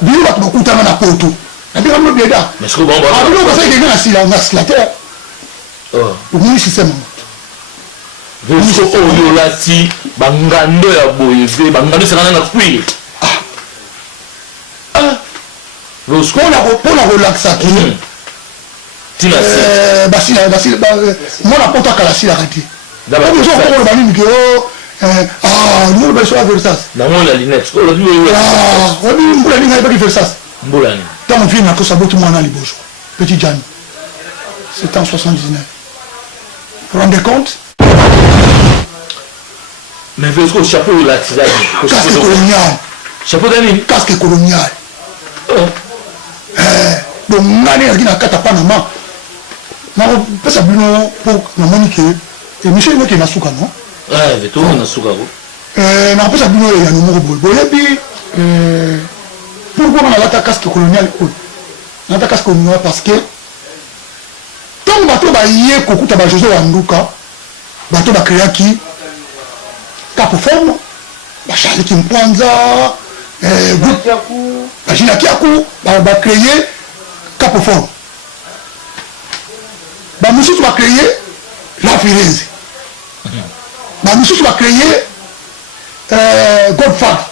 Bilo bato bakutana na poto. Na bika mo bieda. Mais ce que bon Ah bilo parce que ngana sila na terre. Oh. Pour nous système. Vesko oyo lati bangando ya boyeze bangando sekana na kuyi. Vesko na relaxa ki. Tina basila moi la poto kala sila kati. D'abord ils ont pour bani miko nous le choix Versas. Na mo la lunette ko lo ni yo. Wadi mbula ni ngai ba Versas. Mbula ni. Tant vient na ko sabotu mwana liboso. Petit Jan. C'est en 79. Vous vous rendez compte? Mais Vesko chapeau la tizani. Casque colonial. Chapeau d'ani. Casque colonial. Donc ngani akina kata Panama. Na pesa bino pour na monique et monsieur ne na suka non? Veto na suka ko. Na pesa bino ya no mo boy. Boyebi pourquoi on a la casque colonial ko? Na ta casque colonial parce que tant bato ba yé kokuta ba José Wanduka bato ba créaki Capo Forme ba Charles Kimpwanza ba Gina Kiaku ba créer Capo Forme ba mususu ba créer La Firenze ba mususu ba créer Godfather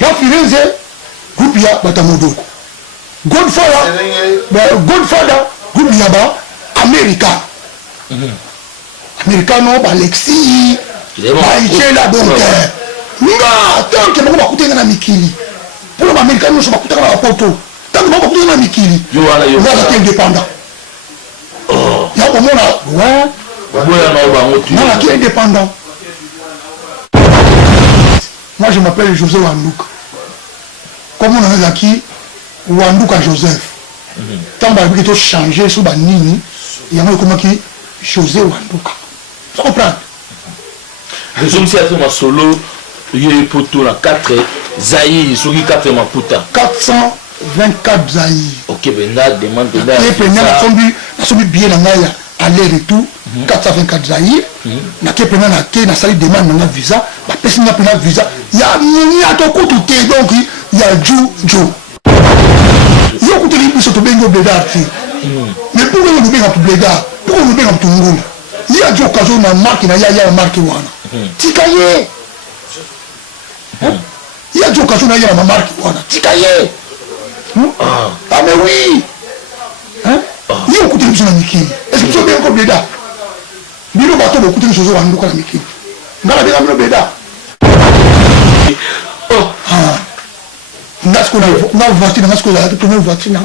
La Firenze groupe ya batamodoko Godfather groupe ya ba America Americano ba Alexis ba Ichela donc nga tant que bako bakutenga na mikili pour ba Americano so bakutanga na poto tant que bako bakutenga na mikili Yo ala yo. Nga indépendant. Ya ko mona ouais Boya na bango tu. Moi qui est indépendant. Moi je m'appelle José Wanduka. Comment on a qui Wanduka Joseph. Tant que tu changer sous banini, il y a comment qui José Wanduka. Tu comprends? Je suis ici à ma solo, il y a poto na 4 Zaï, sur 4 Maputa. 424 Zaï. OK, ben là demande de là. Et puis na sombi bien na ngaya aller retour 424 Zaï. Na ke pena na ke na sali demande na visa, ba pesi na pena visa. Ya nini atoko tout donc il y a Ju. Yo ko teli biso to bengo bledati. Mais pourquoi on benga to bleda? Pourquoi on benga to ngula? Il y a jo kazo na marque na ya marque wana. Tikaye. Il y a jo kazo na ya marque wana. Tikaye. Ah mais oui. Hein? Yo ko teli biso na mikini. Est-ce que tu bien ko bleda? Bino bato ko teli biso wana ko na mikini. Ngala benga no bleda. Nasco na voiture nasco la première voiture na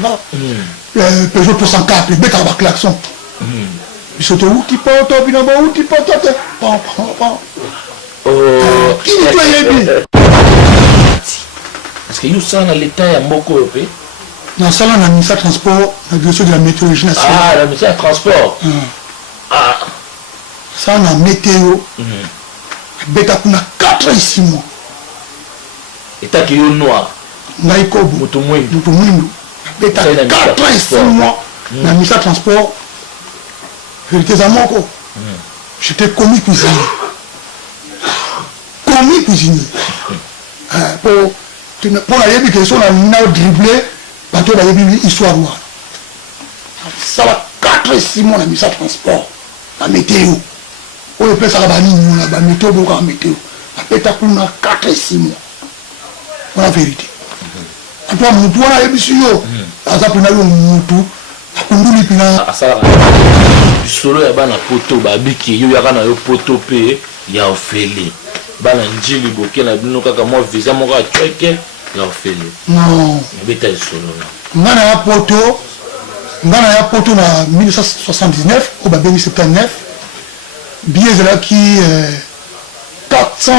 Peugeot 304 beta ba klaxon bisoto uti poto binabo uti poto pam qui dit toi yebi parce que you ça na l'état ya mboko europé na sala na ministère transport na direction de la météorologie nationale la ministère transport ça na météo beta kuna 4 et 6 mois état qui est noir Naikobo moto mwindu beta 4 et 6 mois na ministère transport vérité za moko j'étais commis cuisinier pour la yebi que son na dribbler bateau la yebi histoire wana ça va 4 et 6 mois na ministère transport la météo oyo pesa la banini na ba météo boka météo beta kuna 4 et 6 mois la vérité toi mutu wana yebisu yo aza pena yo mutu akunduli pena asala solo ya bana poto babiki yo yaka na yo poto pe ya ofele bana njili boke na bino kaka mo visa moko atweke ya ofele non beta solo ngana ya poto na 1979 au babengi 79 billet là qui 400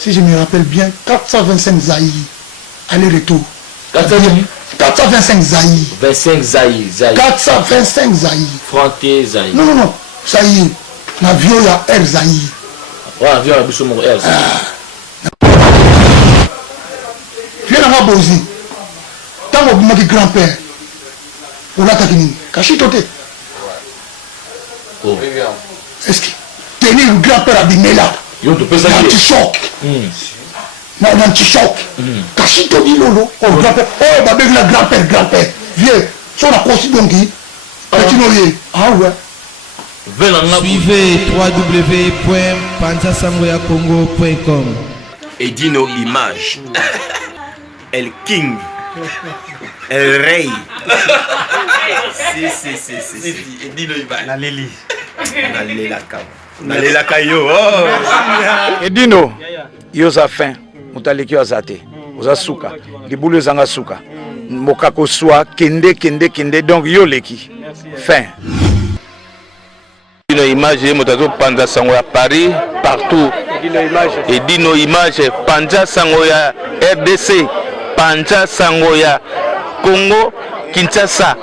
si je me rappelle bien 425 Zaï aller-retour 425 Zaï 25 Zaï 425 Zaï Franté Zaï non Zaï l'avion ya Air Zaï avion ya biso moko Air Zaï viens na bozi tango bimaki grand-père olata kinini kashito te est-ce que tenir grand-père abimela yo to pesa anti-choc un petit choc. Cachito dit lolo. Oh, grand-père. Oh, ma belle, grand-père. Vieux. Sur la consigne donc, petit noyer. Ah ouais. Suivez www.panzasangoyacongo.com. Edino Image. El King. El Rey. Si. Edino Image. Naleli. Nalelaka yo. Edino. Yoza fin. Mutaleki yoza te. Oza suka. Libulu zanga suka. Mokako soa kende donc yo leki. Fin. Edino Image motazo panza sango ya Paris partout. Edino Image panza sango ya RDC. Panza sango ya Congo Kinshasa.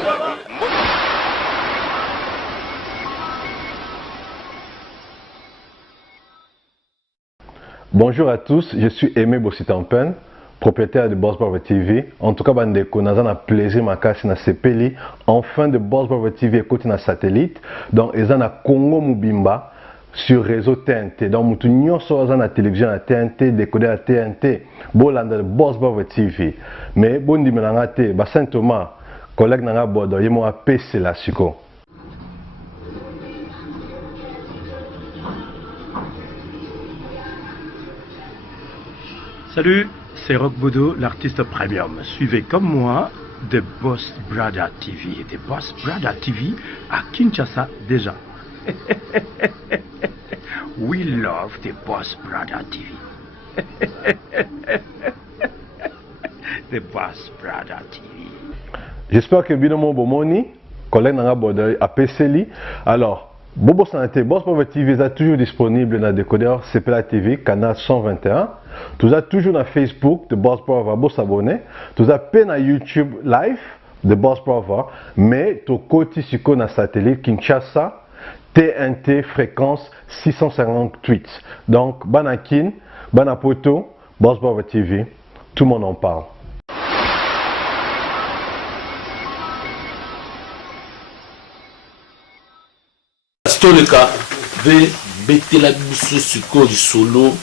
Bonjour à tous, je suis Aimé Bossitampen, propriétaire de Boss Brother TV. En tout cas, bandeko, nous avons un plaisir makasi na sepeli. Enfin de Boss Brother TV écoute na satellite. Donc, ils ont na Congo Mubimba sur réseau TNT. Donc, mutu nyonso ont na télévision na TNT, décodé à TNT. Bolanda de Boss Brother TV. Mais bon di menanga te, ba Saint Thomas, collègue nanga bodo, yemo a PC la siko. Salut, c'est Rock Bodo, l'artiste premium. Suivez comme moi The Boss Brother TV. The Boss Brother TV à Kinshasa déjà. We love The Boss Brother TV. The Boss Brother TV. J'espère que Binomo Bomoni, collègue nanga bodo a PC. Alors, Bobo Santé, Boss Brother TV est toujours disponible dans le décodeur CPLA TV, canal 121. Tout ça toujours dans Facebook de Boss Brother, vous s'abonner. Tout ça peine à YouTube live de Boss Brother, mais tout côté sur le satellite Kinshasa, TNT fréquence 658. Donc, Banakin, Banapoto, Boss Brother TV, tout le monde en parle. Stoleka ve betela biso siko solo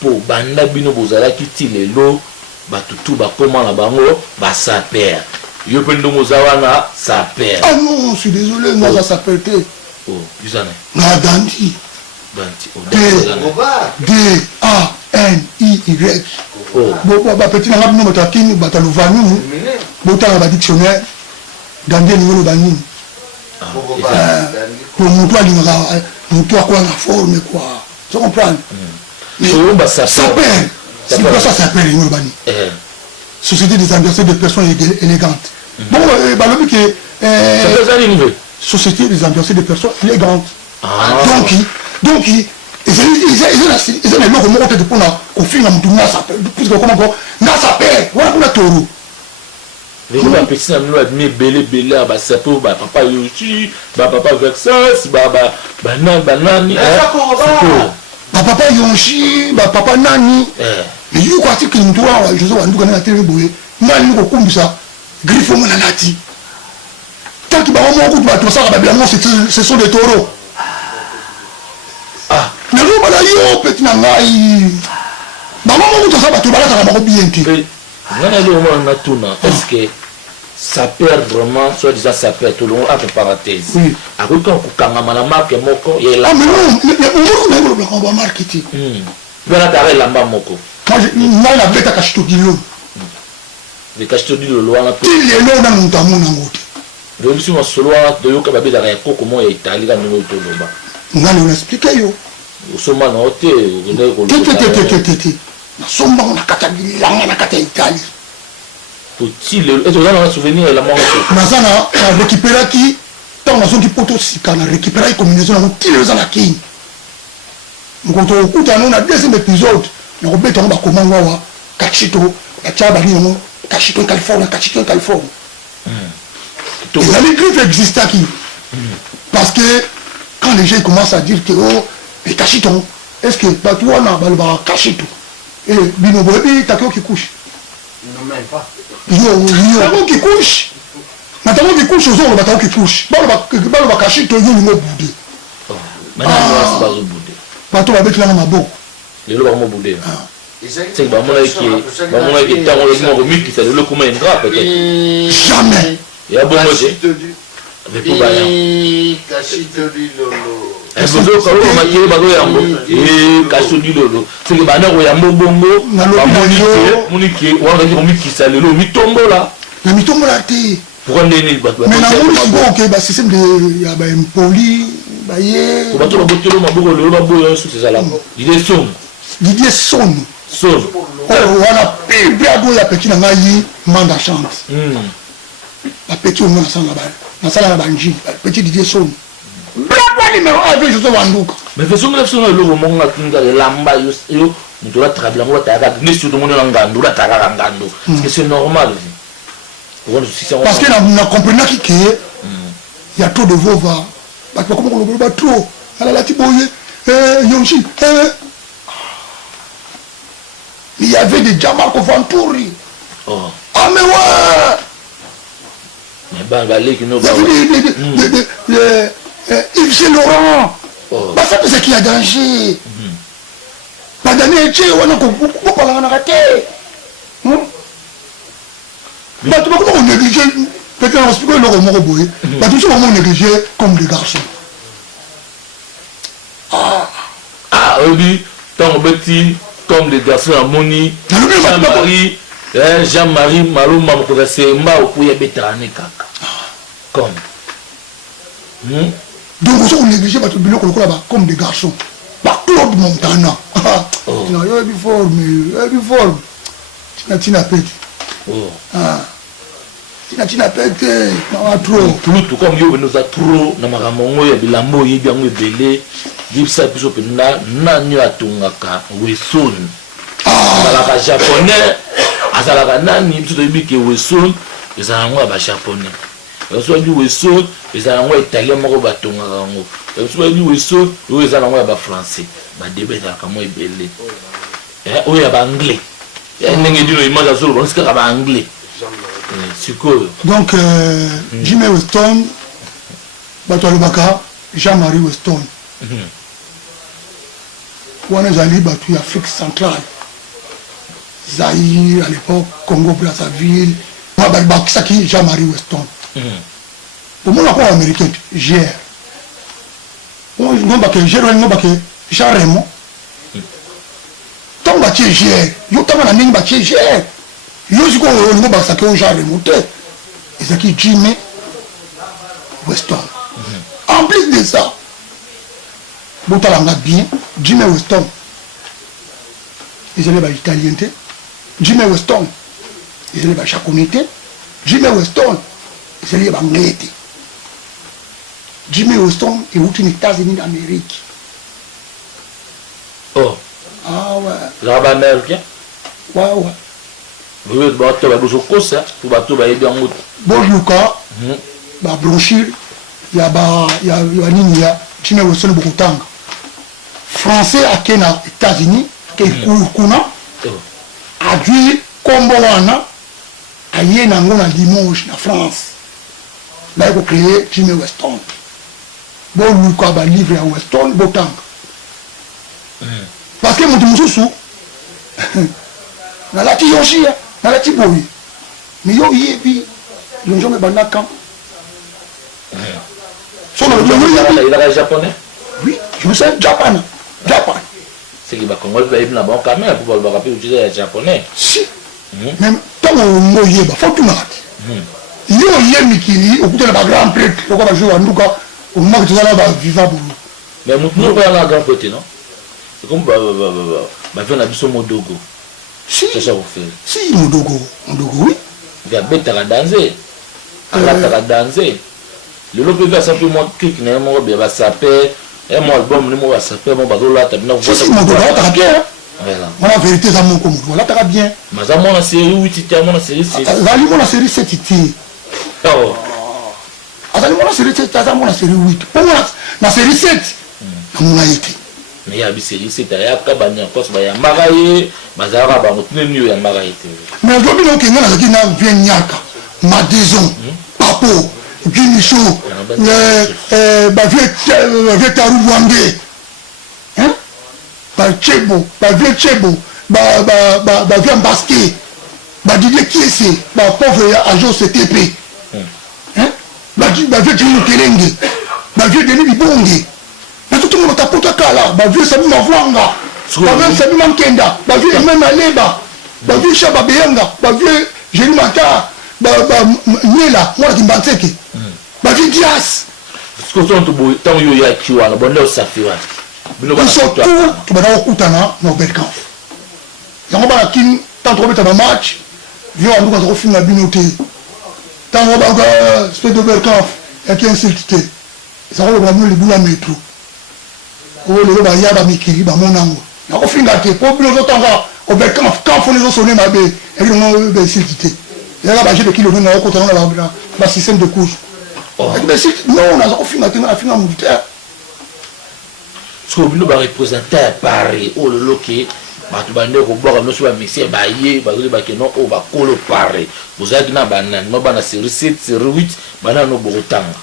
po banda bino bozala kiti lelo batutu bakoma na bango basaper yo pe ndongo zawana saper. Ah non, je suis désolé, moi ça s'appelle T. Oh, Yuzane. Na Dandi. Banti. D-A-N-I-Y. Oh. Bon, bah petit nanga bino batakini batalovanu. Botanga ba dictionnaire. Dandi ni le bani. Pour mon toit quoi la forme quoi. Tu comprends? Ça s'appelle. C'est quoi ça s'appelle le bani? Société des ambiancés de personnes élégantes. Bon, le but que société des ambiancés de personnes élégantes. Donc ils ont les locaux montés de pour qu'on filme un tout ça s'appelle. Plus que comment quoi? Ça s'appelle. Voilà pour la taureau. Les gens apprécient un peu de belé bah c'est pour bah papa Yoshi bah papa Vexas bah nani bah papa Yoshi bah papa nani mais you quoi tu qu'il doit je sais on doit na télé boye nani ko kumbisa griffo mona nati tant que bah on coup bah tout ça bah bien ce sont des taureaux ah mais nous bah yo petit na ngai bah on coup ça bah tout bah là ça va bien ti est-ce que ça perd vraiment, soit disant ça perd tout le monde, entre parenthèses. Oui. Après, quand on a la marque, il y a la. Ah, mais non, on va marketer. Il y a la lamba moko. Moi, la bête à Kachito Dilo. Le Kachito Dilo, le loin. Il est là dans mon tamon en goutte. Le monsieur m'a solo, de yo kababe da reko, comment il est italien dans le toloba. On va nous expliquer yo. Au sommet, on a ôté, Somba on a katabi langa na kata Italie. Petit le est dans un souvenir la mort. Nazana récupérer qui tant na zone qui poto sika na récupérer combinaison na tile za na king. Ngoto okuta na deuxième épisode na robeta on ba komanga wa Kachito ya chaba ni no Kachito Californie. Les amis griffes existent qui parce que quand les gens commencent à dire que oh mais Kachito est-ce que pas toi na ba Kachito et bino bobi takio qui couche. Non même pas. Yo qui couche. Maintenant qui couche aux autres batao qui couche. Ba Kachito yo ni boudé. Maintenant c'est pas boudé. Bato ba betla na mabo. Le lo ba mo boudé. C'est que bamona qui tant on est mort qui ça le comment un gras peut-être. Jamais. Il y a beaucoup de mais pour bailler. Ezo ko ko makiri bago yambo kasoni lolo. C'est que bana ko yambo bongo moniki wana ko mikisa lelo mitombola. Na mitombola te. Pourquoi neni bato. Mais na moni bon que ba système de ya ba impoli ba ye. Ko bato botelo maboko lelo baboya sur ces ala. Il est son. Didier Son. Son. Wana pe ado ya petit na ngai manda chance. La petit on na sala ba. Na sala ba nji petit Didier Son. Bravo numéro 1 avec Joseph Wanduka. Mais faisons la façon le moment nga lamba yo mutola trabla ngo ta ni sur monde ngando la ta ngando. Parce que c'est normal. Parce que on a compris que il y a trop de vova. Parce que comment on le voit trop. Alors la tiboye Yonchi. Il y avait des Jamal Kofantouri. Oh. Ah mais ouais. Mais bah les qui nous Yves Saint Laurent. Bah ça c'est qui a danger. Pas d'année tu on a beaucoup parler en raté. Bah tu vois comment on néglige peut-être on explique le roman boy. Bah tout ça on néglige comme des garçons. Oui, tant petit comme les garçons à Moni, Jean-Marie Malou Mamko c'est ma ou ya betrane kaka. Comme donc on néglige pas tout le monde là-bas comme des garçons. Bah Claude Montana. Non, il y a before. Tina Petit. Oh. Tina Petit, non trop. Tout comme yo nous a trop na maramongo ya bilambo yebi yango ebele. Gipsa biso pena na nyo atungaka Weson. Azalaka japonais, azalaka nani biso toyebi ke Weson ezalaka ngo ba japonais. Biso bi Weson ezalaka ngo italien moko batungaka ngo. Biso bi Weson oyo ezalaka ngo ba français. Ba debetaka mo ebele. Oyo ya ba anglais. Ndenge dino image azolo bon c'est ba anglais. Donc Jimmy Weston bato alobaka Jean-Marie Weston. Wana zali batu ya Afrique centrale. Zaïre à l'époque, Congo Brazzaville. Moi bakisaki Jean-Marie Weston. Pour moi la américaine, GR. On va que GR on va que Jean Raymond. Tant ba GR, yo tant na ningi ba GR. Yo siko on va que Jean Raymond. Ezaki Jimmy Weston. En plus de ça, Botalanga bien, Jimmy Weston. Ils allaient italien, Jimmy Weston. Ils allaient japonais, Jimmy Weston. Ils allaient anglais. Jimmy Weston est où les États-Unis d'Amérique. Oh. Ah ouais. Là-bas américain. Ouais. Oui, bah tu vas besoin de ça pour bateau bah bien mot. Bon Lucas. Bah blanchir. Il y a nini ya Jimmy Weston beaucoup tanga. Français à Kenya, États-Unis, qui est kuna, a dû combattre à Yenango na Limoges, na France. Là, il faut créer Jimmy Weston. Bon, Lucas va livrer à Weston, Botang. Parce que mon Moussou, na la Tiyoshi, na la Tiboui. Mais yo yebi, les gens me bandent quand. Il est japonais. Oui, je sais Japan. C'est qu'il va Congo, il va y avoir quand même pour le rappeler utiliser japonais. Si. Même tant qu'on y est, faut tout mettre. Il y a Mikili, au côté de la grande prêtre, pourquoi va jouer en tout cas, au moment que tu vas vivre. Mais nous pas la grande côté, non? C'est comme faire la mission Modogo. Si. C'est ça vous faites. Si, Modogo, oui. Il y a bête à danser. À danser. Le lot peut faire simplement clic, mais moi, il va s'appeler. Et mon album, il va s'appeler, mon bateau là, t'as bien vu. Si, mon doigt, t'as bien. Voilà. Moi, la vérité, ça mon comme voilà, t'as bien. Mais ça, mon série 8, tu as mon série 6. Zali, mon série 7, tu Oh. Zali, mon série 7, t'as mon série 8. Pour moi, la série 7, mon a été. Mais il y a une série 7, il y a Kabania, il y a Maraye, Mazara, il y a Maraye. Mais je veux dire que nous, on a bien Nyaka, Madaison, Papo. Guinicho, vieux Tarou Wangé, hein? Par Chebo, bavie basket badidie kiese bapauvre agent CTP bavie Jimmy Kelenge bavie Denis Bibonge batutunga batapota kala bavie Sabi Mavwanga bavie Sabi Mankenda bavie Emmanuel Aleba bavie Shaba Beyenga bavie Jérémy Mata Niela mwana Kimbanseke bavie Dias tant yo ya kiwa na bonne osafiwa surtout tubana okutana na Oberkampf yango bana kin tant robeta ba match vio anduka ko finga binote tant robanga spé de Oberkampf et qui insulté ça va vraiment le boula métro o le ba ya ba mikiri ba monango na ko finga te po bino zotanga Oberkampf quand faut les sonner ma be et non be insulté et là ba j'ai de kilo na ko tanga ba système de couche non on a ko finga te na finga militaire so bino ba représenter à Paris o le loké bato bande ko boka no so ba mixer ba ye ba zo ba ke no o ba kolo Paris bozaki na banana no bana série 7 série 8 bana no bokotanga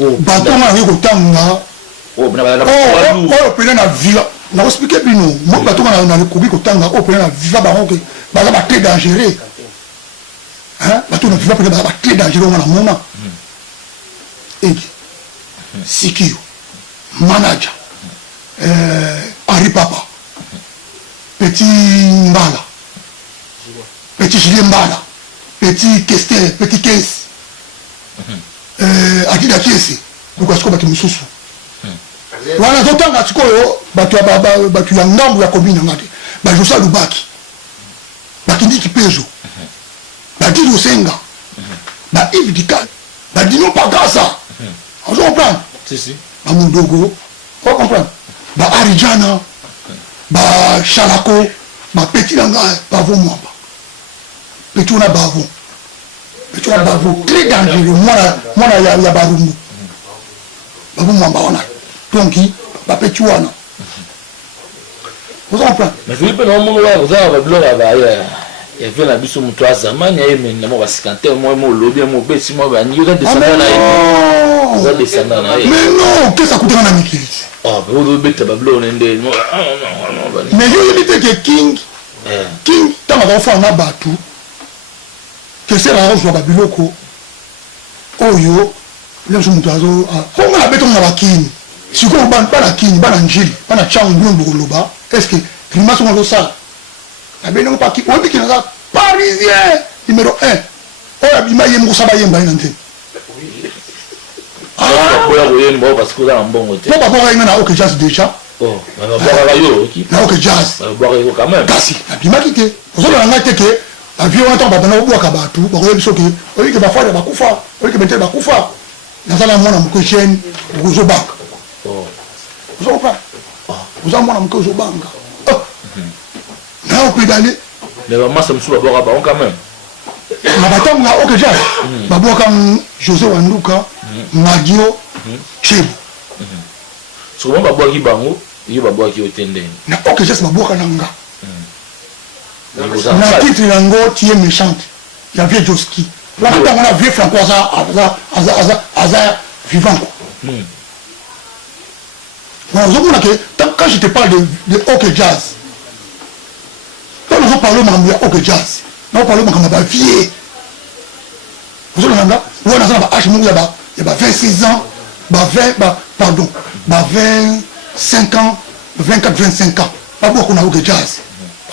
o bato na ko tanga o bana o pena na villa na ko expliquer bino mo bato na ko bi ko tanga o pena na villa ba ko ba ba très dangereux hein bato na villa pena ba très dangereux na mona Sikio manager Henri Papa Petit Mbala Petit Julien Mbala Petit Kester Petit Kess Akida Kesse Luka siko baki mususu wana zotanga sikoyo batu ya ngambu ya komina ngate bajosa lubaki bakindiki pezo badili osenga ba Yves Dika badino pagasa on comprend si ba Mundogo on comprend ba Arijana ba Shalako ba Petit Langa ba Vomwamba Petit na bavo Petit na bavo très dangereux mwana ya barungu ba Vomwamba wana donc ba Petit wana on comprend mais Philippe non mo wa za ba bloga ba ya vient la biso muto azamani ya men mo basikante mo lobi mo besi mo ba ni yo descendre na ye za descendre na ye mais non qu'est-ce que ça coûte na mikili oh ba do beta ba blo nende no mais yo dit que king tant va faire na batu que c'est la rose ba biloko oyo le so muto azo ko na beto na bakini siko ban na kini bana njili bana changu ndo loba est-ce que climat sont ça abeno pa ki obi ki na parisien numéro 1 oya bima ye mosaba ye mba nante boya boyen bo parce que là en bon côté bon papa na OK jazz déjà oh ba boya yo ki na OK jazz ba boya yo quand même kasi abima kite ozo na ngate ke avion ata ba na obwa ka batu ba ko biso ke oyi ke ba fa ba kufa oyi ke bete ba kufa na sala mwana mko chaîne ozo bank oh ozo pa ozo mwana mko ozo bank na o pédalé mais maman ça me sous la boire ba quand même na batam na OK jazz ba boka José Wanduka Madio Chebu so ba boire ki bango yo ba boire ki otende na OK jazz ba boka nanga na titre nango tie méchante ya vieux Joski la putain on a vieux Francois aza vivant voilà je vois que quand je te parle de OK jazz quand nous parlons de OK jazz nous parlons de vieux vous savez là on a ça H il y a 26 ans 25 ans 24 25 ans pas beaucoup na OK jazz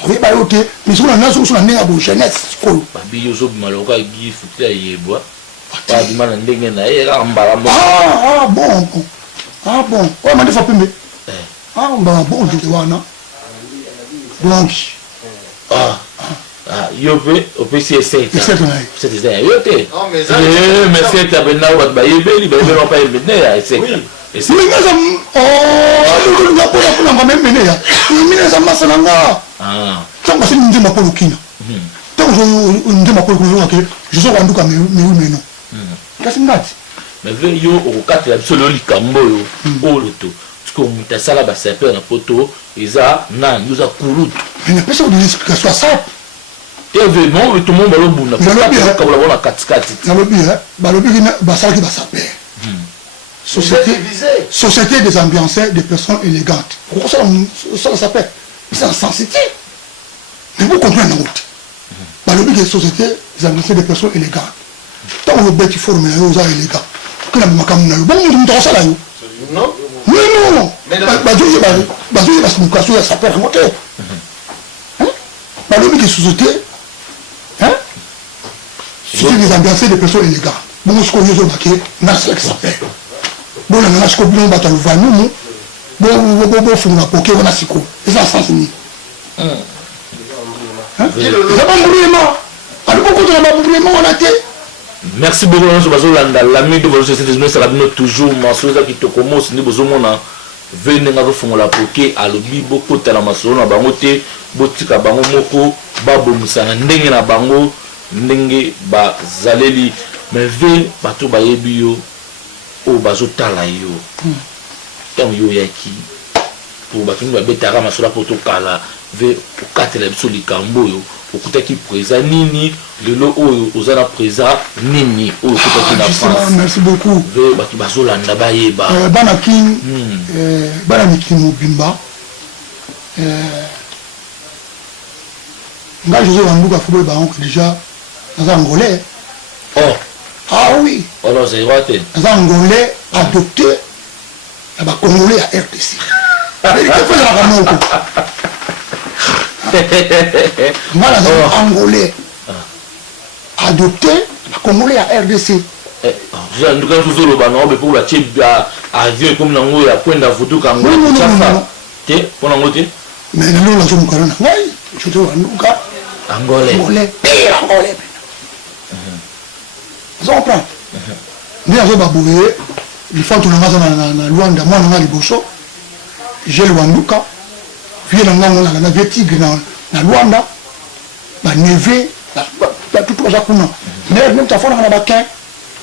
oui ba OK mais sur la nation sur la néa bo jeunesse ko ba bi yo zo maloka gi futa yebwa pas du mal ndenge na era mbala mo bon ouais m'a dit faut pembe bon je wana donc yo pe au PCC c'est ça yo te mais c'est ta bena wa ba yebeli ba yebeli pa yebeli ya c'est mais ngasa oh nga pona nga même ya mina za masalanga tant que c'est une ndema pour kina tant que je ndema pour que je sois Wanduka mais non kasi ngati mais ve yo au 4 la solo likambo yo oloto parce que mutasala ba saper na poto eza na yuza kurutu mais pas ça de explication ça événement tout le monde va le bout na ka la katikati na lobi ba sala ki ba saper société des ambianceurs des personnes élégantes pourquoi ça s'appelle c'est insensitif Mais vous comprenez la route. Dans le but des sociétés, ils ont des personnes élégantes. Tant que vous êtes formé, vous êtes élégant. Que la macam na bon nous nous ça là. Non. Non. Mais parce que nous cassons ça peut remonter. Hein? Dans le but des sociétés, hein? C'est des ambiancés des personnes élégantes. Bon, ce qu'on y a marqué, n'a pas que ça fait. Bon, on a ce qu'on vient battre le vin nous. Bon, faut nous poker on a siko. Et ça sens ni. Hein? Ça va mourir moi. Alors pourquoi tu vas mourir moi on a été. Merci beaucoup l'ami de votre société c'est la toujours masoza qui te commence ni bozomona venir nga fongola poke alobi beaucoup tala masolo na bango te botika bango moko babomisa ndenge na bango ndenge ba zaleli mais ve bato bayebi yo o bazotala yo tant yo yaki pour bato ba betara masolo poto kala ve okatela biso likambo yo okutaki présent nini lelo oyo ozana présent nini oyo okutaki na France. Merci beaucoup. Ve batu bazolanda bayeba bana king bana mikini mobimba nga José Wanduka football ba oncle déjà dans angolais. Oh ah oui alors c'est raté dans angolais adopté ba congolais à RDC mais il faut la ramoko voilà angolais adopté la congolais à RDC. En tout cas toujours le banon mais pour la type avion comme nango ya kwenda vutu kango te pour nango te mais non la zone corona oui je te vois nuka angolais angolais ça prend mais azo baboué il faut tout le monde na Luanda moi na liboso j'ai le Wanduka vieux na ngango na vieux tigre na Luanda ba neve ba tout ça kuna mais même ta fona na bakin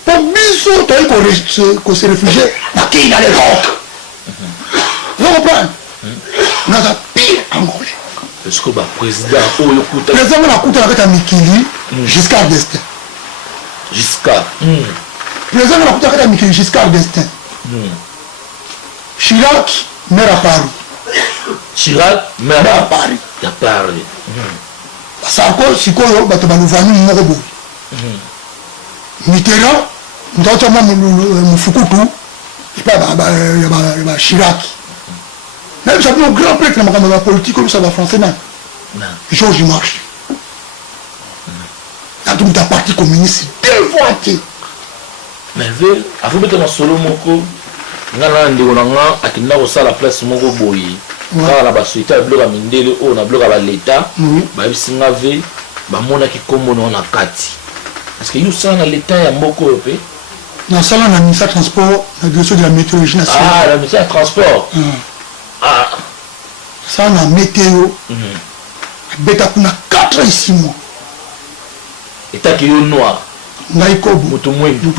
pour biso toi qu'on se réfugié na qui dans les rocs vous comprenez on a pire angolais parce que ba président oyo kuta président na kuta na mikili jusqu'à destin jusqu'à président na kuta na mikili jusqu'à destin Chirac maire à Paris Chirac maire à Paris à Paris Sarko sikoyo bato baluvani moko boy Mitterrand ndotoma mufukutu pas ba Chirac même ça un grand prêtre na la politique comme ça va français non Georges Marchais a tout ta parti communiste dévoté mais ve afu betama solo moko ngana ndeko nanga akinda ko sala place moko boyi kala ba suita bloka mindele o na bloka ba l'état ba bisinga ve ba mona ki kombo na kati parce que you sana l'état ya moko pe na sala na ministère transport na direction de la météorologie nationale ah la ministère transport ah ça na météo beta kuna 4 et 6 mois état qui est noir ngai ko mutu mwindu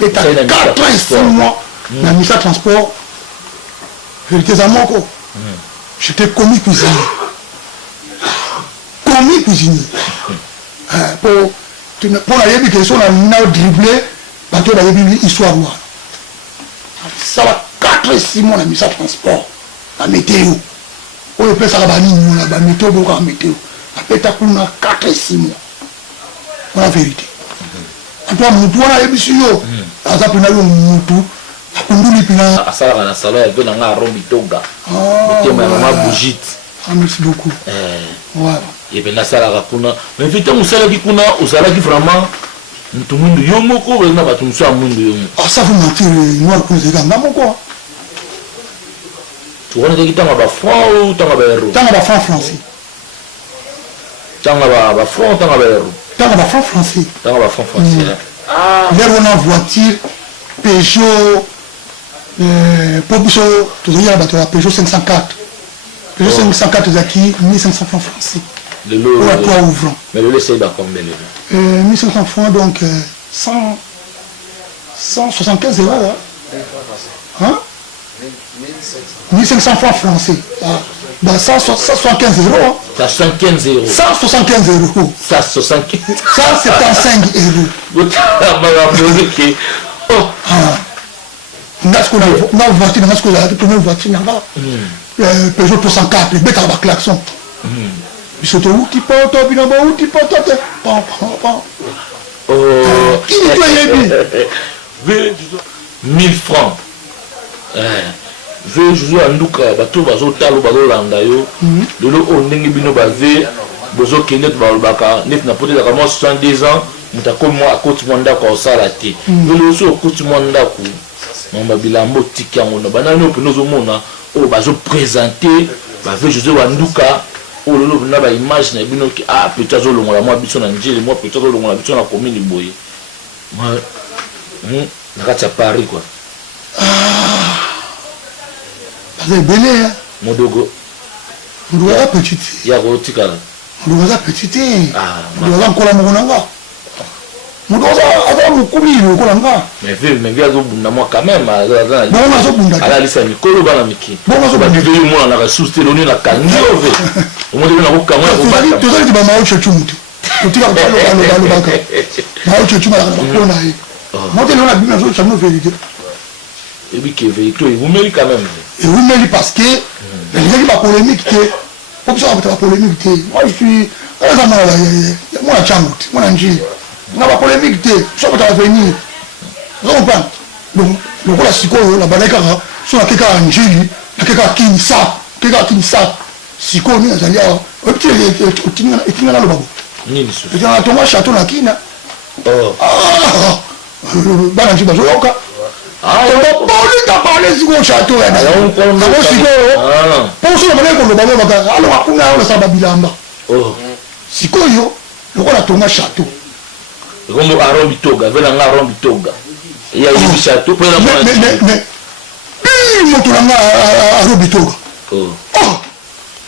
beta 4 et 6 mois na ministère transport vérité za moko j'étais commis cuisinier pour la yebi question na dribbler bateau la yebi histoire moi ça va 4 et 6 mois na ministère transport la météo oyo pesa ba nini na ba météo boka météo apeta kuna 4 et 6 mois la vérité toi mutu wana yebi siyo aza pena yo mutu akunduli pina asala na salon ya bena nga rombi toga tema ya mama bougite merci beaucoup ouais et ben sala ka kuna mais vite musala ki kuna usala ki vraiment ntumundu yo moko na batu musa mundu yo ah ça vous mentir noir ko zega ngamoko tu connais ki tanga ba franc ou tanga ba euro tanga ba franc français tanga ba franc tanga ba euro tanga ba franc français tanga ba franc français ah l'air on a voiture Peugeot pour biso toujours la bateau Peugeot 504 Peugeot 504 zaki 1500 francs français le lot pour toi ouvrant mais le c'est pas combien 1500 francs donc 175 euros là hein 1500 francs français bah 175 euros 175 euros 175 euros 175 175 euros Nasco na voiture Nasco la première voiture là Peugeot 304 bêta ba klaxon biso touti poto bino bouti poto te pan kini toyebi ve 1000 francs ve jour anduka bato bazotala bazolanda yo lelo o ndenge bino bave bozokende balobaka neti na potezaka mwa 70 ans moto akomi mwa akoti mwa ndako aosala te lelo oso okoti mwa ndako mamba bilambo otiki yango na banani oyo mpena ozomona oyo bazoprésente bave josé wanduka oyo lelo mpena baimage na bino ki peut azolongola mwa biso na njeli mwa peut azolongola biso na komini boye na kati ya paris quoi baza ebele modogo modogo aza petit ya kotikala modogo aza petit te modogo aza nkola moko na nga modogo aza mokumi lokola nga mais azobunda mwa quand même bongo azobunda alalisa mikolo bana miki babive yo omonanaka susi te loni nakangi ove omondeli nakokamwa tozali ti bamao chechumu te totikaka balobaka mao chechumu alaka na bakona ye moteli wana bimi nazosano vérité ebike vérité evumeli quand même evumeli parce que elingaki bapolémique te po biso akabata bapolémique te moi je suis eza mwana changu te mwana njili nga bapolémique te biso akabata bavenir oza comprendre donc lokola sikoyo nabandaki kaka so nake kaka njili nake kaka kinisa sikoyo nini azali awa otinga naloba bo etinga na tonga chateau na kina bana nji bazoyoka bolika parle sikoyo chateau yango sikoyo mpo so nabandaki koloba bobaka alonga kuna ayo nasala babilamba sikoyo lokola tonga chateau ekombo aron bitoga venanga aron bitoga ya yebi chateau po na mais moto nanga aro bitoga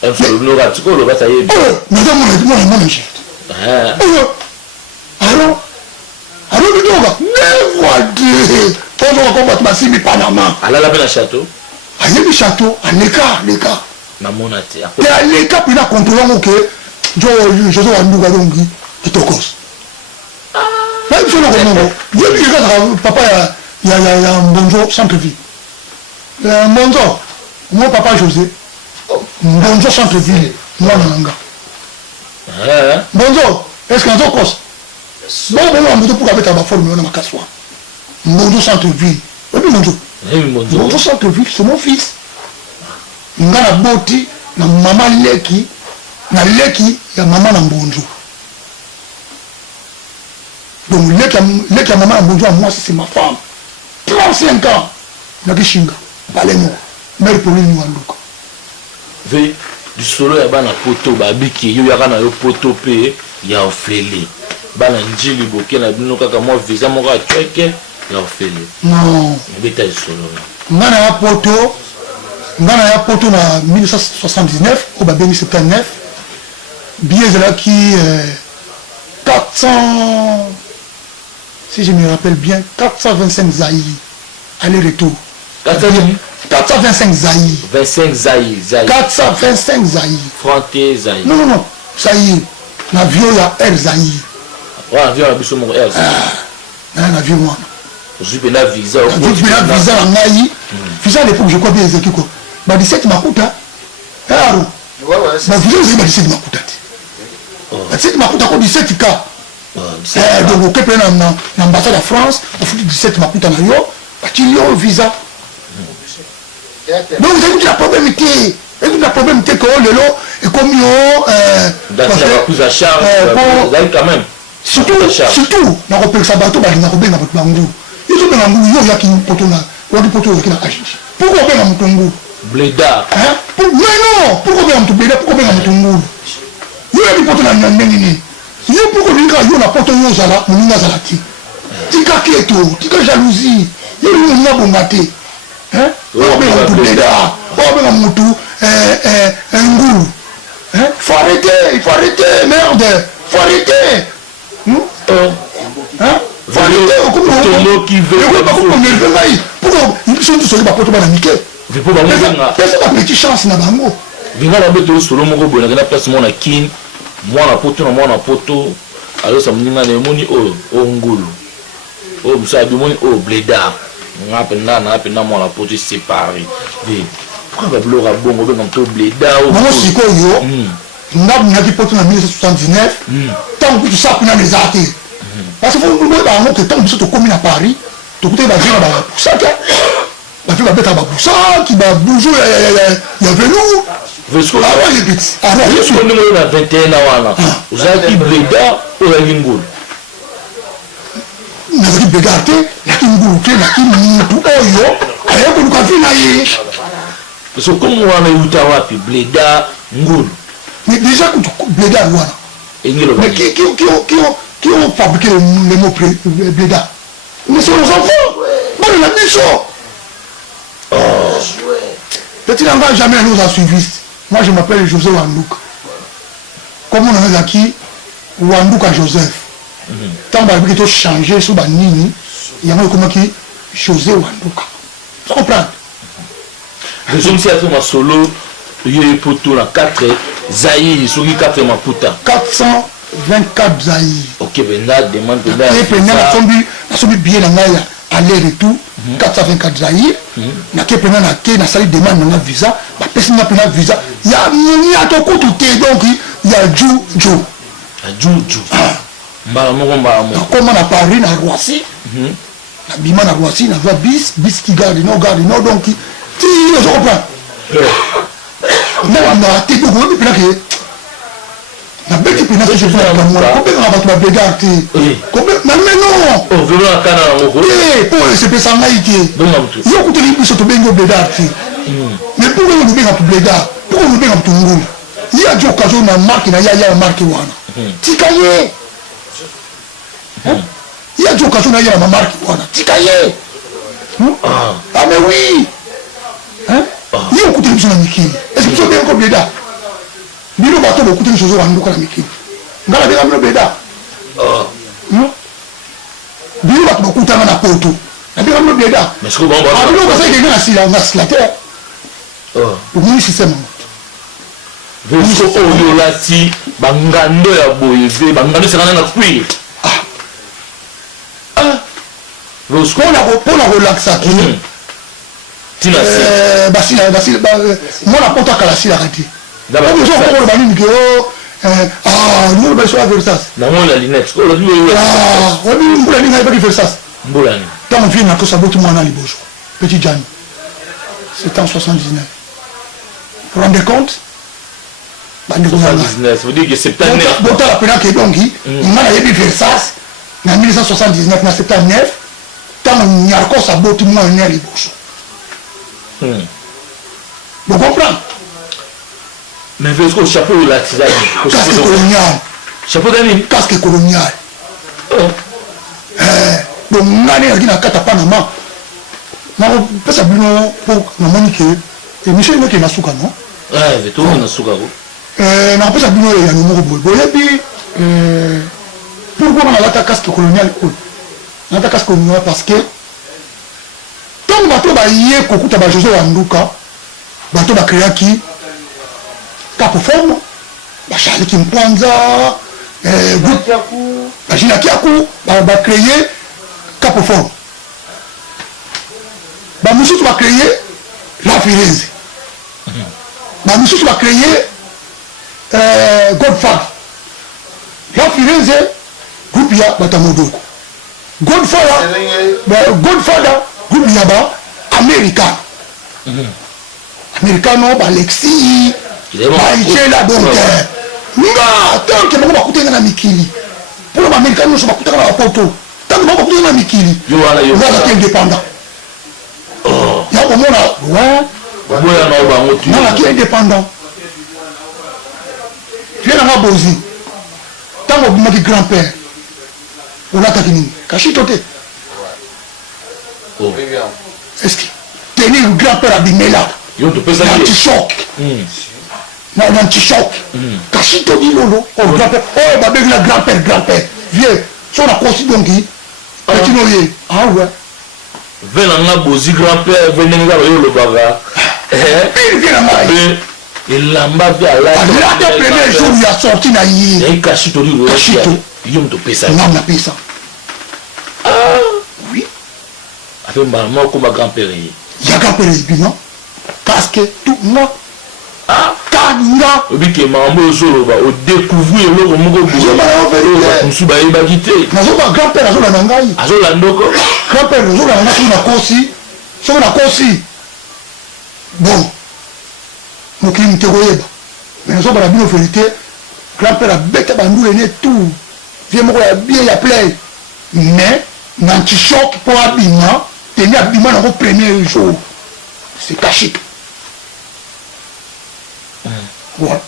msolonoka tikolo bata yebi mwana nje aro bitoga nevwade pozo ko bato basimi panama alala pe na chateau ayebi chateau aleka namona te te aleka pina contrôle ngo ke jo wanduka dongi kitokos là il faut le remonter je dis que papa ya Mbonzo centre-ville Mbonzo mon papa José Mbonzo centre-ville moi nanga Mbonzo est-ce que nous cause bon Mbonzo pour avec ta forme on a makaswa Mbonzo centre-ville et puis Mbonzo centre-ville c'est mon fils ngana boti na mama leki na leki ya mama na Mbonzo. Donc, les qui a maman à moi, c'est ma femme. 35 ans. Il a dit Shinga. Baleno. Mère pour lui, nous allons. Ve, du solo, il y a un poto, babiki, il y a un poto, il y a un félé. Bana njili boké, na bino kaka moi, visa, mon gars, il y a un félé. Non. Il y a un solo. Ngana ya poto na 1979, au Babéni 79. Billet de là qui 400. Si je me rappelle bien, 425 Zaï, aller-retour. 425 Zaï. 25 Zaï. 425 Zaï. Franté Zaï. Non. Zaï. L'avion, il y a Air Zaï. L'avion, il y a mon Air Zaï. L'avion, moi. Je vais la visa. Je vais la visa en Naï. Visa à l'époque, je crois bien, c'est quoi. Bah, 17 Makuta. Aro. Bah, vous avez 17 Makuta. 17 Makuta, 17 K. Donc au Québec dans l'ambassade de France au fil 17 makuta na yo batili yo visa donc vous avez la probabilité que lelo et comme yo plus à charge quand même surtout na kopekisa bato balinga kobenga bato bangu yo benga ngu yo yaki poto na yaki na agence pourquoi benga mutongu bleda mais non pourquoi benga mutu bleda pourquoi benga mutongu yo yaki poto na nini yo pourquoi linga yo na poto yo zala muninga zala ti tika keto tika jalousie yo linga bongate yo benga mutu bleda yo benga mutu ngulu il faut arrêter merde faut arrêter faut arrêter Tomo qui veut pourquoi ils sont tous ba poto bana mike pesa ba petit chance na bango vinga na beto solo moko bona na place mona kin mwana poto alors ça mninga na moni o ngulu o msabi moni o bleda na pena mwana poto séparé pourquoi ba blora bongo benga to bleda o siko yo nabunaki poto na 1979 ntango kutu sa kuna les arts parce que vous voyez que ntango biso tokomi na Paris tokutaki bavie na babusaki bavie babeta babusaki babujo ya velours vesikoondenge na 21 wana ozalaki bleda ozalaki ngulu nazalaki bleda te naki ngulu te naki mutu oyo aye koluka vi na ye parce que comme wana euta wapi bleda ngulu mais déjà bleda wana mais qui ont fabriqué les mots bleda mais c'est nos enfants bana na biso petit enfant jamais nous a suivi. Moi je m'appelle José Wanduka. Comme on a dit Wanduka Joseph. Tant que tu as changé sur Banini, il y a comment qui José Wanduka. Tu comprends? Je me suis fait solo, il y a eu pour tout la 4 Zaï, sur 4 Maputa. 424 Zaï. Ok, ben là, demande de là. Et puis, il y a bien aller-retour, 424 Zaï. Na ke pena na ke na sali demande na visa ba pesi na pena visa ya mini atoko tout donc il y a Juju mbala mo comment na Paris na Roissy na bima na Roissy na va bis qui garde non donc ti je comprends na te ko ko pena ke na beti pena je fais la moi ko na ba to ba garde ko mais non oh vraiment kana ngoko pour se pesa ngaite yo kuteli biso to bengo bedati mais pourquoi on benga to beda pourquoi on benga to ngulu il y a jo kazo na marque na ya marque wana tikaye il y a jo kazo na ya na marque wana tikaye ah mais oui hein yo kuteli biso na mikili est-ce que tu bengo beda bino bato bo kuteli biso wana ndoko na mikili ngala benga bino beda bino bato bakutana na poto abika mo beda mais ko bon abino ko sai ngena sila ngasila te omoni système vesko oyo lati bangando ya boyeze bangando sekana na kuire vesko pona relaxa tina basila mona poto kala sila kati d'abord je ko ba nini ko nous le sur Versas. Non, la lunette. Oh, on dit pour la ligne avec Versas. Mbolani. Quand on vient à Sabot moi na Libojo. Petit Jan. C'était en 79. Vous vous rendez compte? 79, vous dites que c'est pas neuf. Bon, la pena que donc il m'a eu Versas en 1979 na 79. Tant on y a encore Sabot moi na Libojo. Vous comprenez? Mais Vesco, chapeau de la tisane. Casque colonial. Chapeau d'année. Casque colonial. Donc, on a dit que Panama. On peut savoir pour la Monique. Et Michel est dans Souka, non? Ouais, mais tout le monde est dans Souka. On peut savoir qu'il y a un numéro de et puis, pourquoi on a la casque colonial? On a la casque colonial parce que tant que bateau y est, Kokuta José Wanduka, bateau va créer qui? Capoforme, Bachali Kimpwanza, Bachina Kiakou, va créer Capoforme. Monsieur va créer La Firenze. Monsieur va créer Godfather. La Firenze, groupe ya Batamodoko. Godfather, groupe ya Américain. Américain, Alexis. Baïchela donc tant que nous bakutana na mikili pour les américains nous bakutana na poto tant que nous bakutana na mikili yo wala indépendant ya ko mona ouais boya na bango tu na ki indépendant tu es na bozi tant que mon grand-père on a takini kashito te oh est-ce que tenir grand-père abimela yo to pesa ni choc un petit choc. Cachito dit lolo. Oh, grand-père. Oh, ma belle grand-père. Viens. Sur la course donc qui. Petit noyer. Ah ouais. Venanga bozi grand-père, venanga le baga. Il vient à moi. Il l'a mbavé à la. Le premier jour, il a sorti na yi. Et Cachito dit lolo. Cachito. Yom to pesa. Non, on a payé ça. Ah. Oui. Avec maman comme ma grand-père. Il y a grand-père, non? Parce que tout, non. ah Kanga. obi ke mambo ozoloba o découvrir eloko moko boye musu bayebaki te nazoba grand-père azolanda ngai azolanda oko grand-père azolanda ngai soki nakosi bon mokili mute koyeba mais nazobala bino vérité grand-père abeta bandule ne tout vie moko ya bien ya play mais na ntichoc mpo abima teni abima nango premier jour c'est caché ouais.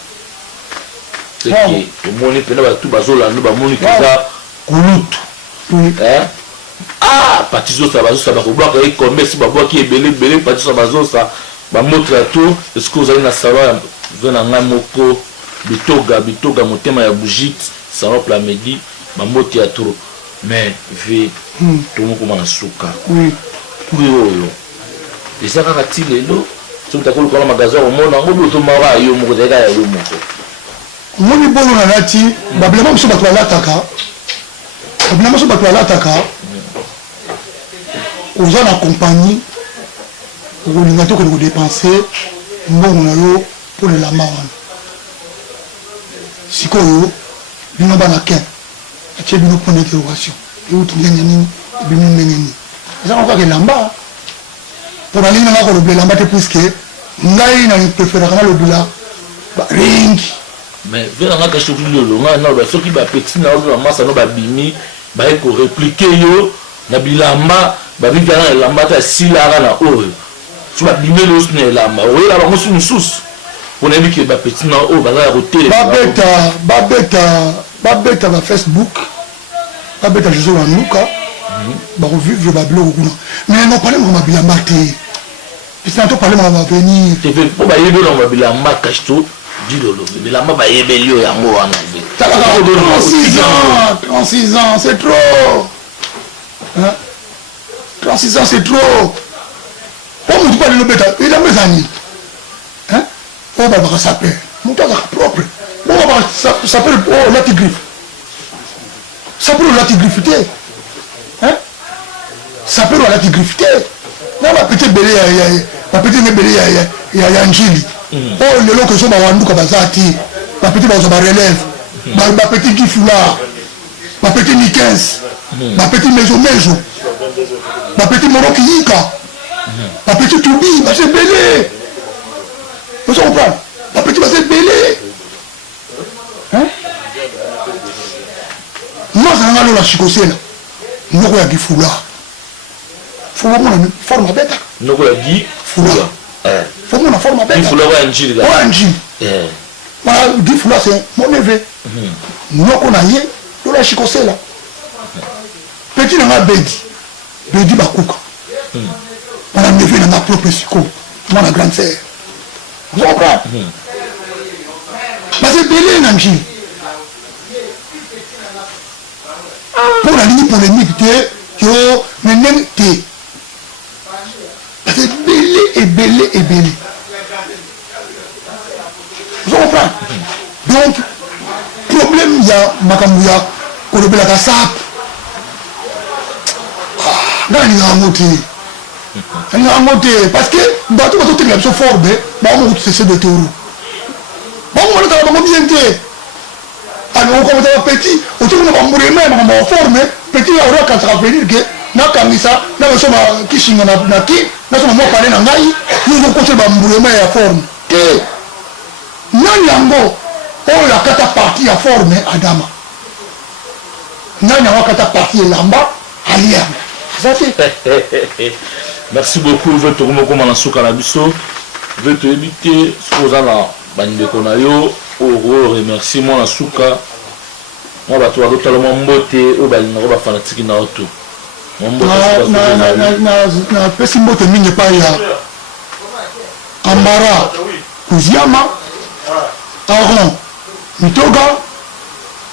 seke omoni mpena bato bazolanda bamoni keza kulutu pati zosa bazosa bakobwaka ekombe esi babwaki ebele pati zosa bazosa bamotra to esiko ozali na salon ya ve na ngai moko bitoga motema ya bugite salon plamedi bamoti ya tro mais ve tomokoma na suka kuri oyo eza kaka ti lelo soki takoluka magasin omona yango bi otomaka ya yo moko zalika ya yo moko omoni bolo nalati babilamba mosusu bato balataka oza na compagnie okolinga te okende kodepense mbongo na yo mpo na elamba wana sikoyo bino bana ken atie bino point d'interrogation euti ndenge nini ebimi ndenge nini ezaka kaka elamba mpo nalingi nanga kolobela elamba te puiske ngai na preferaka nalobela ringi mais venanga kasi soki lelo ngai naloba soki bapeti na oyo bamasa no babimi baye koreplike yo na bilamba babikana na elamba te asilaka na oyo so babimi loso na elamba oyela bango su mosusu mpona yebi ke bapeti na oyo baza ya kotelema babeta bafacebook babeta jose wanuka bakovivre babiloko kuna mais nopalemaka babilamba te pisina topalemaka bavenir mpo bayebi olongo babilamba kasi to dilolo bilamba bayebeli oyo yango wana 36 ans c'est trop 36 ans c'est trop po motu pa lelo beta elamba eza nini oyo babaka saper motu azaka propre bongo babaka saper olati griffe saper olati griffe te saper olati griffe te na bapeti ebele ya njili oyo lelo keso bawanduka baza te bapeti bazwa barelève bapeti gifula bapeti nikens bapeti mezo bapeti morokiyika bapeti tubi baza ebele ozo comprendre bapeti baza ebele mwasa nanga lola shikosela noko ya gifula fo bomona forme abetaka noko ya gifula faut qu'on a forme avec Gifula wa njili wa njili voilà Gifula c'est mon neveu nous on a yé do la chikosela petit na bedi bakuka on a neveu na propre siko moi la grande sœur vous comprenez mais c'est belé na njili pour la ligne polémique te yo menen te c'est belé. Vous comprenez? Donc, problème, il y a Makamouya, Kolobela Kassap. Il y a un moté. Parce que, dans tout le monde, il y a un fort, c'est de théorie. Bon, on a bien été. Alors, on commence à petit, autour de mon même, on va former, petit, il y a quand ça va venir que. Nakamisa na basoma kishinga na ki na soma mo pale na ngai yuko kote ba mbulema ya forme te nani yango o la kata partie ya forme adama nani wakata partie lamba alia zati merci beaucoup veut to komoko na suka na biso veut to éviter soza na bandeko na yo o remerciement na suka moi ba to ba toloma mbote o ba na ba fanatiki na auto na pesi mbote mingi epai ya Ambara Kuziama Aron Mitoga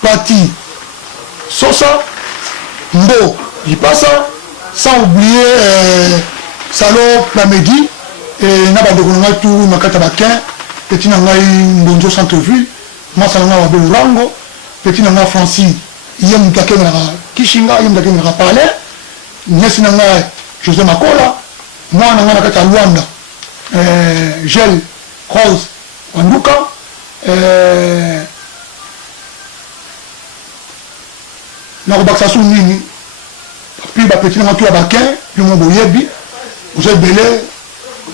Pati Sosa Mbo Lipasa sans oublier Salo Plamedi et na bandeko na tu na kata bakin petit na ngai Mbonzo centre-ville masa na ngai Wabelo Rango petit na ngai Francine yem takena Kishinga yem takena Palais nyesi na ngai José Makola mwana ngai na kati ya Luanda Gel Rose wanduka nakobakisa su nini puis bapeti nanga tu ya baquin puis mo boyebi oza ebele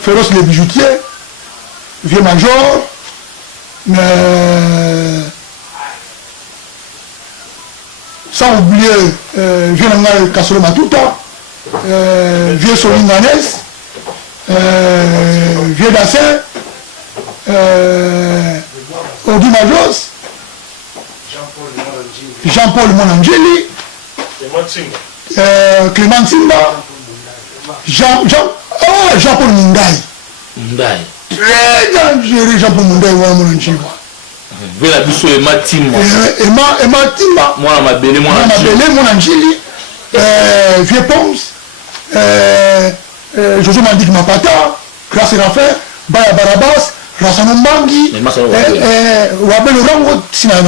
féroce le bijoutier vieux major sans oublier vieux nanga Kasolo Matuta vieux Solinganes vieux Dassin Odi Majos Jean-Paul Monangeli Clément Simba Jean-Paul Mundai très dangereux Jean-Paul Mundai wa Monangeli vela biso Emma Timba mwana mabele Monangeli vieux Pons José Mandik Mapata Classe Raphaël Baya Barabas Rasano Mbangi Wabel Orango sina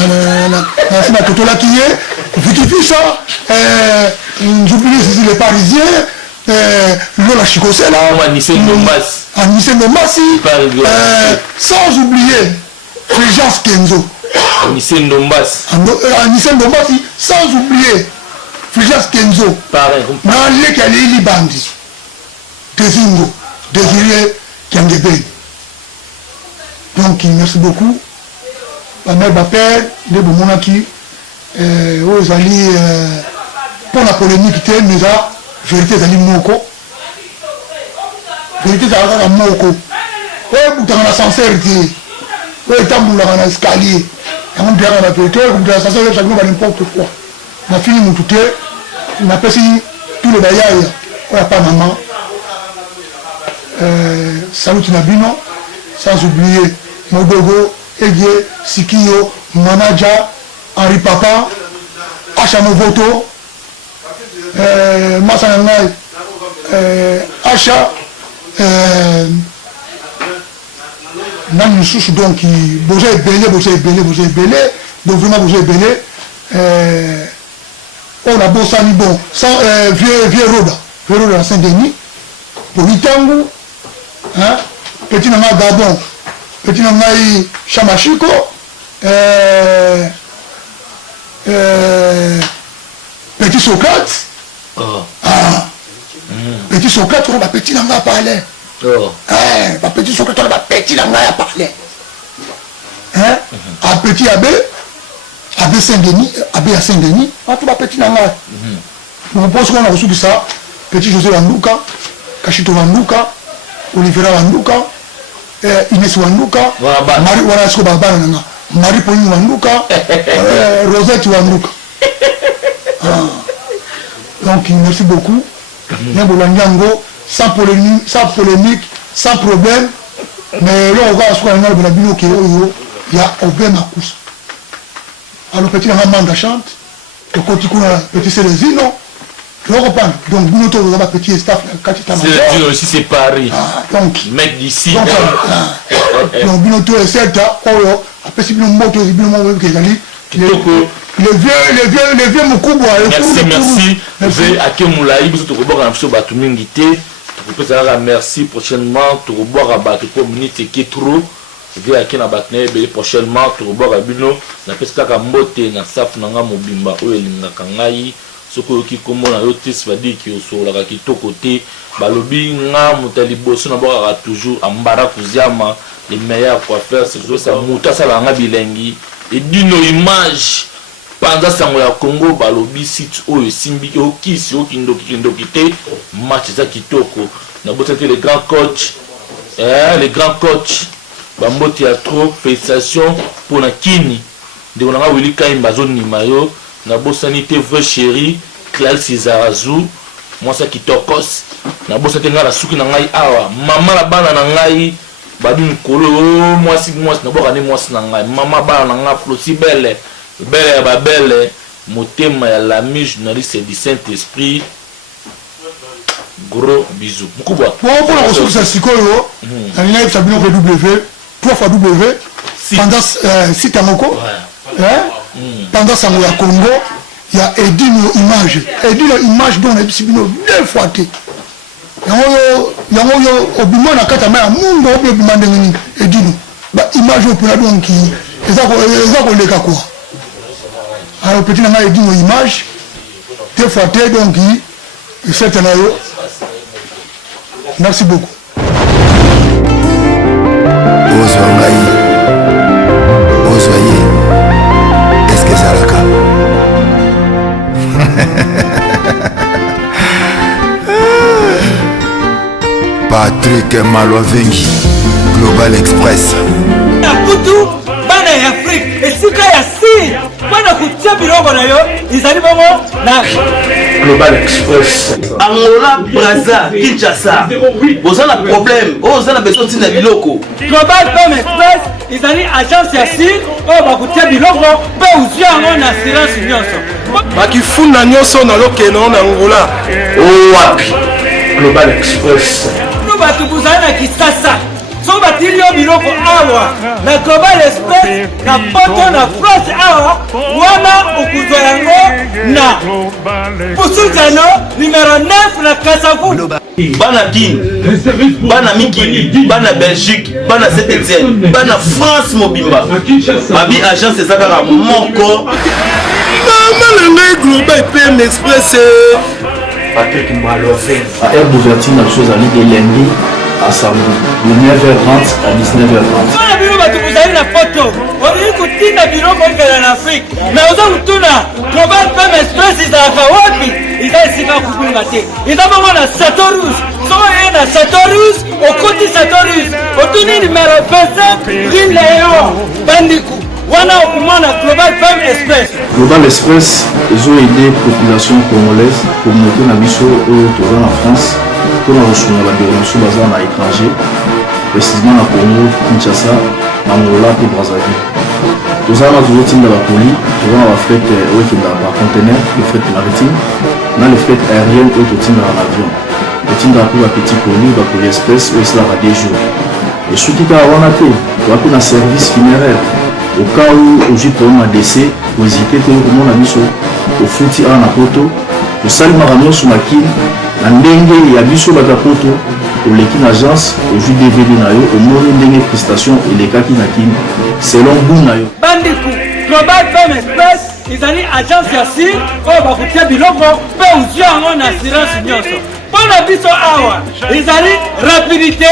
totolaki ye Vicky Fisha j'oublie les Parisiens Lola Chikosela Anissé Ndombasi sans oublier Fulgence Kenzo Anissé Ndombasi sans oublier Fulgence Kenzo na leki ya Lili Bandi Dezingo Désiré Kiangebeni. Donc merci beaucoup. Ma mère, ma père, de Bomonaki, aux alliés pour la polémique, mais la vérité d'Ali Moko. Vérité d'Ali Moko. Oui, vous avez la sincérité. Oui, vous avez l'escalier. Vous avez la vérité, vous avez la sincérité, vous avez n'importe quoi. Ma fille m'a tout m'a passé tout le bailliage. Oui, pas maman. Salut Nabino, sans oublier Modogo, Egie, Sikio, Manaja, Henri Papa, Acha Movoto, Massanangai, Acha, Nan Souche, donc, vous avez belé, donc vraiment vous avez belé, on a Bossani, bon, sans vieux Roda, Saint-Denis, pour Litangu, hein, petit Nanga Gabon, petit Nangaï Chamachiko, petit Socrate, petit Socrate, on va petit Nanga parler. Petit Socrate, on va petit Nanga parler. Hein, à petit Abbé Saint-Denis, Abbé à Saint-Denis, tout va petit Nanga. On pense qu'on a reçu ça, petit José Wanduka, Kachito Wanduka, Olivera Wanduka, Inès Wanduka, Marie Warasko Babana, Marie Pauline Wanduka, Rosette Wanduka. Donc merci beaucoup. Nyango, sans polémique, sans problème. Mais là on va à ce qu'on a de la bino qui il y a Aubin Makous. Alors petit Ramanda chante, le côté petit Célésino. Donc, nous avons un petit staff. C'est aussi c'est Paris. Donc, mec d'ici. Donc, nous avons après, si nous avons les vieux Moukoubo. Merci. À Kemoulaï, vous avez merci prochainement. Tu vas à battre communauté qui est trop. Via qui na batne prochainement. Tu vas à Bino. Na pesca Kambote na saf nanga mobimba oelinga kangai. Soko ki komona yo tis va dire ki osola ki to côté balobi nga mutali bosso na boka toujours ambara kuziama les meilleurs coiffeurs c'est ça muta sala nga bilengi et dino image pendant sango ya Congo balobi site oyo simbi o kisi o kindo kité match za kitoko na boté les grands coachs les grands coachs bamboti ya trop félicitations pour na kini de on a Willy Kaimba zone mayo na bosanité vrai chéri Claire Césarazu moi ça qui tokos na bosanité ngala suki na ngai awa mama la bana na ngai badu nkolo moi si na boka ne moi na ngai mama bana na nga flosi belle ba belle motema ya l'ami journaliste du Saint-Esprit gros bisous mukubwa pour la ressource à sikoyo na live sabino ko W 3 fois W pendant site amoko pendant ça au Congo il y a Edino image dont on a bisibino 2 fois té yango yo obima na kata ma mungo obima ndengini Edino image au pena donc eza koleka quoi. Alors petit nanga edi mo image te fois te donc fait na yo. Merci beaucoup. Ozoye, est-ce que ça l'a? Patrick Malovengi, Global Express. Nakutu bana ya Afrique esika ya si bana kutia biloko na yo izali bongo na Global Express. Angola, Brazza, Kinshasa. Vous avez un problème. Vous avez besoin de biloko. Global Femme Express izali agence ya si oyo bakutia biloko mpe uzwi yango na assurance nyonso bakifunda nyonso na lokeno na Angola. Wapi Global Express. no bato bozali na Kisasa so batili yo biloko awa na Global Express na poto na France awa wana okuzwa yango na Pusuzano numéro 9 na Kasavu. Bana Guinée, Bana Mikili, Bana Belgique, Bana Saint-Etienne, Bana France Mobimba. Babi agence ezaka moko. Maman le Global PM Express. Patrick Malovengi. À Air Bouvertine, la chose à l'idée lundi à samedi, de 9h30 à 19h30. Wana bino bato bozali na poto olingi kotinda biloko okela na Afrique me oza kotuna Global Femme Express ezalaka wapi eza esika kokunga te eza bongo na Satorus soko oye na Satorus okoti Satorus otuni numéro 25 rue Léon Bandiku wana okomona Global Femme Express. Global Express ils ont aidé la population congolaise communauté na biso oyo toza na France pour la reçoit la déronation basée à l'étranger, précisément à Congo, Kinshasa, Angola et Brazzaville. Nous avons toujours la colis, nous avons la fret dans conteneur, le fret maritime, nous avons le fret aérien et le dans l'avion. Nous avons la petite colis, la colis express, où il sera des jours. Et ce qui est à Wanate, nous avons un service funéraire. Au cas où aujourd'hui pour un décès, vous hésitez, comment on a mis au fouti à la poto, au salut maramon sur ma quille. Na ndenge ya biso batapoto oleki na agence oju DVD na yo omoni ndenge prestation elekaki na kini selon goût na yo. Bandiku Global Femme Express ezali agence ya si oyo bakutia biloko mpe uzwi yango na assurance nyonso mpona biso awa ezali rapidité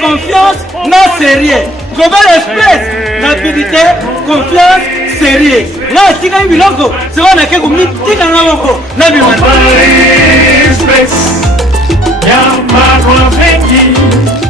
confiance na sérieux. Global Express rapidité confiance sérieux na atikaki biloko siko nake komitikanga moko na bimana. Express, yeah, Malovengi.